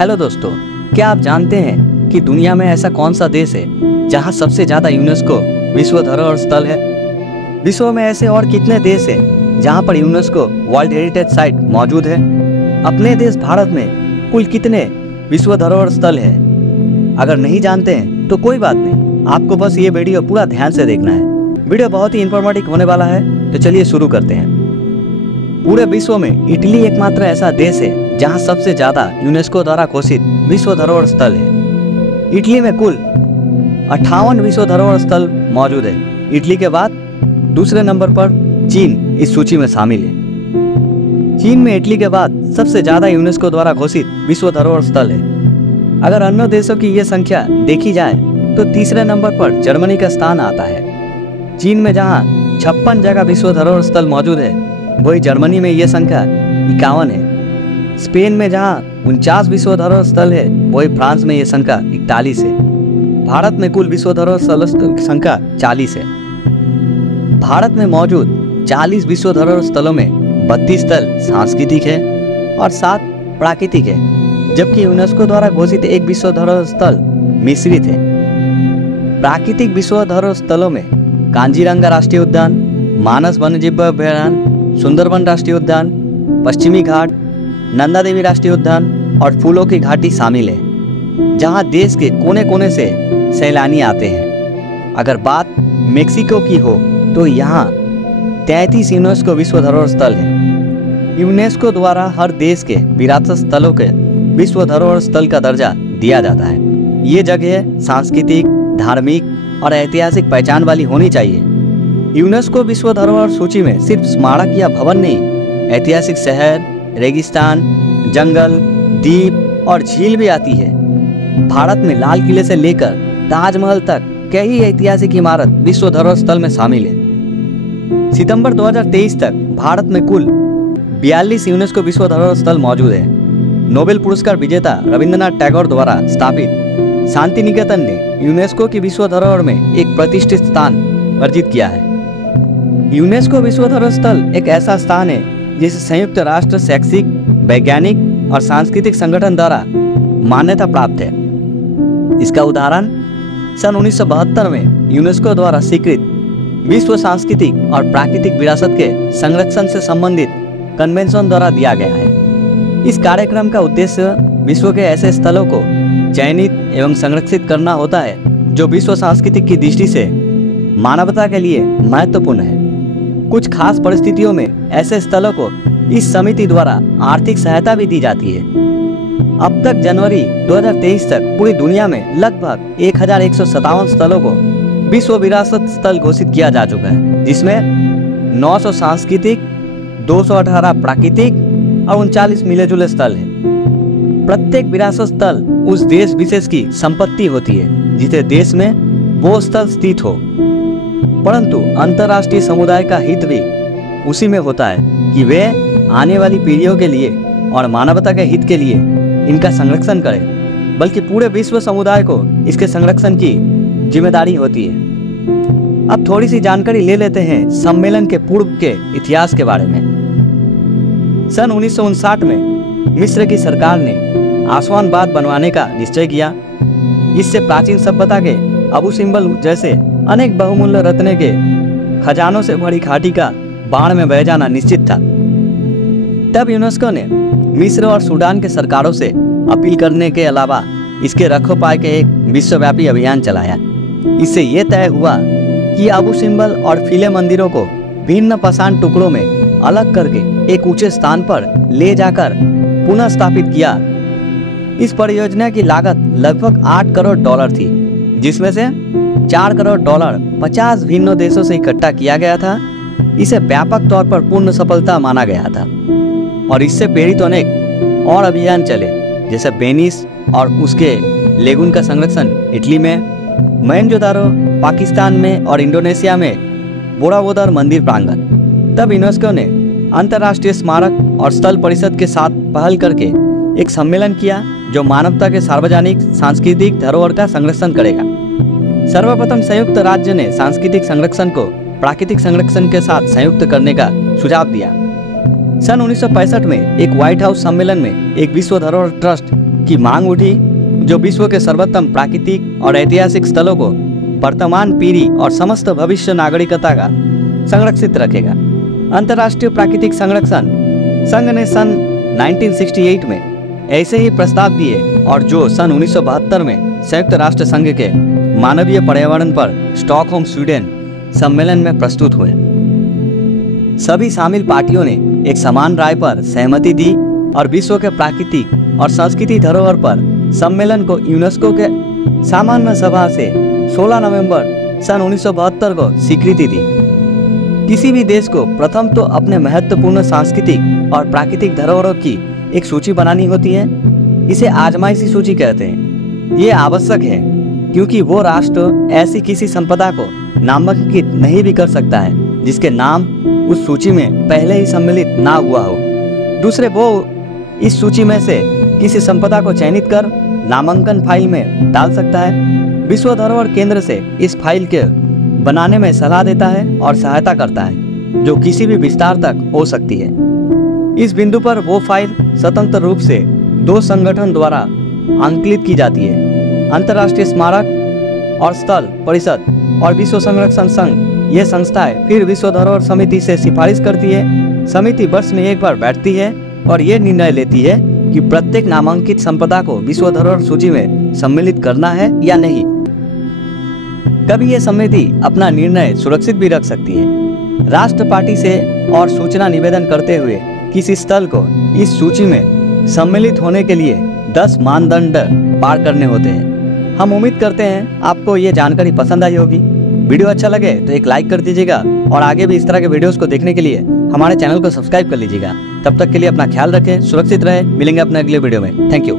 Hello दोस्तों, क्या आप जानते हैं कि दुनिया में ऐसा कौन सा देश है जहां सबसे ज्यादा यूनेस्को विश्व धरोहर स्थल है? विश्व में ऐसे और कितने देश हैं जहां पर यूनेस्को वर्ल्ड हेरिटेज साइट मौजूद है? अपने देश भारत में कुल कितने विश्व धरोहर स्थल है? अगर नहीं जानते हैं तो कोई बात नहीं, आपको बस ये वीडियो पूरा ध्यान से देखना है। वीडियो बहुत ही इंफॉर्मेटिव होने वाला है, तो चलिए शुरू करते हैं। पूरे विश्व में इटली एकमात्र ऐसा देश है जहां सबसे ज्यादा यूनेस्को द्वारा घोषित विश्व धरोहर स्थल है। इटली में कुल 58 विश्व धरोहर स्थल मौजूद है। इटली के बाद दूसरे नंबर पर चीन इस सूची में शामिल है। चीन में इटली के बाद सबसे ज्यादा यूनेस्को द्वारा घोषित विश्व धरोहर स्थल है। अगर अन्य देशों की ये संख्या देखी जाए तो तीसरे नंबर पर जर्मनी का स्थान आता है। चीन में जहां 56 जगह विश्व धरोहर स्थल मौजूद है, वही जर्मनी में यह संख्या 51 है। स्पेन में जहां 49 विश्व धरोहर स्थल है, वही फ्रांस में यह संख्या 41 है। भारत में कुल विश्व धरोहर स्थल की संख्या 40 है। भारत में मौजूद 40 विश्व धरोहर स्थलों में 32 स्थल सांस्कृतिक है और 7 प्राकृतिक है, जबकि यूनेस्को द्वारा घोषित एक विश्व धरोहर स्थल मिश्रित है। प्राकृतिक विश्व धरोहर स्थलों में कांजीरंगा राष्ट्रीय उद्यान, मानस वन्यजीव अभयारण्य, सुंदरबन राष्ट्रीय उद्यान, पश्चिमी घाट, नंदा देवी राष्ट्रीय उद्यान और फूलों की घाटी शामिल है, जहां देश के कोने कोने से सैलानी आते हैं। अगर बात मेक्सिको की हो तो यहाँ 33 यूनेस्को विश्व धरोहर स्थल है। यूनेस्को द्वारा हर देश के विरासत स्थलों के विश्व धरोहर स्थल का दर्जा दिया जाता है। ये जगह सांस्कृतिक, धार्मिक और ऐतिहासिक पहचान वाली होनी चाहिए। यूनेस्को विश्व धरोहर सूची में सिर्फ स्मारक या भवन नहीं, ऐतिहासिक शहर, रेगिस्तान, जंगल, द्वीप और झील भी आती है। भारत में लाल किले से लेकर ताजमहल तक कई ऐतिहासिक इमारत विश्व धरोहर स्थल में शामिल है। सितंबर 2023 तक भारत में कुल 42 यूनेस्को विश्व धरोहर स्थल मौजूद है। नोबेल पुरस्कार विजेता रविंद्रनाथ टैगोर द्वारा स्थापित शांति निकेतन ने यूनेस्को की विश्व धरोहर में एक प्रतिष्ठित स्थान अर्जित किया है। यूनेस्को विश्व धरोहर स्थल एक ऐसा स्थान है जिसे संयुक्त राष्ट्र शैक्षिक, वैज्ञानिक और सांस्कृतिक संगठन द्वारा मान्यता प्राप्त है। इसका उदाहरण सन 1972 में यूनेस्को द्वारा स्वीकृत विश्व सांस्कृतिक और प्राकृतिक विरासत के संरक्षण से संबंधित कन्वेंशन द्वारा दिया गया है। इस कार्यक्रम का उद्देश्य विश्व के ऐसे स्थलों को चयनित एवं संरक्षित करना होता है जो विश्व सांस्कृतिक की दृष्टि से मानवता के लिए महत्वपूर्ण है। कुछ खास परिस्थितियों में ऐसे स्थलों को इस समिति द्वारा आर्थिक सहायता भी दी जाती है। अब तक जनवरी 2023 तक पूरी दुनिया में लगभग 1157 स्थलों को विश्व विरासत स्थल घोषित किया जा चुका है, जिसमें 900 सांस्कृतिक, 218 प्राकृतिक और 39 मिले जुले स्थल हैं। प्रत्येक विरासत स्थल उस देश विशेष की संपत्ति होती है जिसे देश में वो स्थल स्थित हो, परंतु अंतर्राष्ट्रीय समुदाय का हित भी उसी में होता है कि वे आने वाली पीढ़ियों के लिए और मानवता के हित के लिए इनका संरक्षण करें, बल्कि पूरे विश्व समुदाय को इसके संरक्षण की जिम्मेदारी होती है। अब थोड़ी सी जानकारी ले लेते हैं सम्मेलन के पूर्व के इतिहास के बारे में। सन 1959 में मिस्र की सरकार ने आसवान बांध बनवाने का निश्चय किया। इससे प्राचीन सभ्यता के अबू सिम्बल जैसे अनेक बहुमूल्य रत्न के खजानों से भरी घाटी का बाढ़ में बह जाना निश्चित था। तब यूनेस्को ने मिस्र और सूडान के सरकारों से अपील करने के अलावा इसके रखोपाय के एक विश्वव्यापी अभियान चलाया। इससे ये तय हुआ कि अबू सिम्बल और फिले मंदिरों को भिन्न पसान टुकड़ों में अलग करके एक ऊंचे स्थान पर ले जाकर पुनः स्थापित किया। इस परियोजना की लागत लगभग $8 करोड़ थी, जिसमें से $4 करोड़ 50 भिन्न देशों से इकट्ठा किया गया था। इसे व्यापक तौर पर पूर्ण सफलता माना गया था और इससे प्रेरित अनेक और अभियान चले, जैसे वेनिस और उसके लेगुन का संरक्षण इटली में, मोहनजोदारो पाकिस्तान में और इंडोनेशिया में बोरावोदर मंदिर प्रांगण। तब यूनेस्को ने अंतर्राष्ट्रीय स्मारक और स्थल परिषद के साथ पहल करके एक सम्मेलन किया जो मानवता के सार्वजनिक सांस्कृतिक धरोहर का संरक्षण करेगा। सर्वप्रथम संयुक्त राज्य ने सांस्कृतिक संरक्षण को प्राकृतिक संरक्षण के साथ संयुक्त करने का सुझाव दिया। सन 1965 में एक व्हाइट हाउस सम्मेलन में एक विश्व धरोहर ट्रस्ट की मांग उठी, जो विश्व के सर्वोत्तम प्राकृतिक और ऐतिहासिक स्थलों को वर्तमान पीढ़ी और समस्त भविष्य नागरिकता का संरक्षित रखेगा। अंतर्राष्ट्रीय प्राकृतिक संरक्षण संघ ने सन 1968 में ऐसे ही प्रस्ताव दिए और जो सन 1972 में संयुक्त राष्ट्र संघ के मानवीय पर्यावरण पर स्टॉकहोम स्वीडन सम्मेलन में प्रस्तुत हुए। सभी शामिल पार्टियों ने एक समान राय पर सहमति दी और विश्व के प्राकृतिक और सांस्कृतिक धरोहर पर सम्मेलन को यूनेस्को के सामान्य सभा से 16 नवंबर सन 1972 को स्वीकृति दी। किसी भी देश को प्रथम तो अपने महत्वपूर्ण सांस्कृतिक और प्राकृतिक धरोहरों की एक सूची बनानी होती है। इसे आजमाइशी सूची कहते हैं। ये आवश्यक है क्योंकि वो राष्ट्र ऐसी किसी संपदा को नामांकित नहीं भी कर सकता है जिसके नाम उस सूची में पहले ही सम्मिलित ना हुआ हो। दूसरे, वो इस सूची में से किसी संपदा को चयनित कर नामांकन फाइल में डाल सकता है। विश्व धरोहर केंद्र से इस फाइल के बनाने में सलाह देता है और सहायता करता है, जो किसी भी विस्तार तक हो सकती है। इस बिंदु पर वो फाइल स्वतंत्र रूप से दो संगठन द्वारा अंकित की जाती है, अंतर्राष्ट्रीय स्मारक और स्थल परिषद और विश्व संरक्षण संघ। ये संस्थाएं फिर विश्व धरोहर समिति से सिफारिश करती है। समिति वर्ष में एक बार बैठती है और ये निर्णय लेती है कि प्रत्येक नामांकित संपदा को विश्व धरोहर सूची में सम्मिलित करना है या नहीं। कभी ये समिति अपना निर्णय सुरक्षित भी रख सकती है। राष्ट्र पार्टी से और सूचना निवेदन करते हुए किसी स्थल को इस सूची में सम्मिलित होने के लिए 10 मानदंड पार करने होते हैं। हम उम्मीद करते हैं आपको ये जानकारी पसंद आई होगी। वीडियो अच्छा लगे तो एक लाइक कर दीजिएगा और आगे भी इस तरह के वीडियोस को देखने के लिए हमारे चैनल को सब्सक्राइब कर लीजिएगा। तब तक के लिए अपना ख्याल रखें, सुरक्षित रहें। मिलेंगे अपने अगले वीडियो में। Thank you.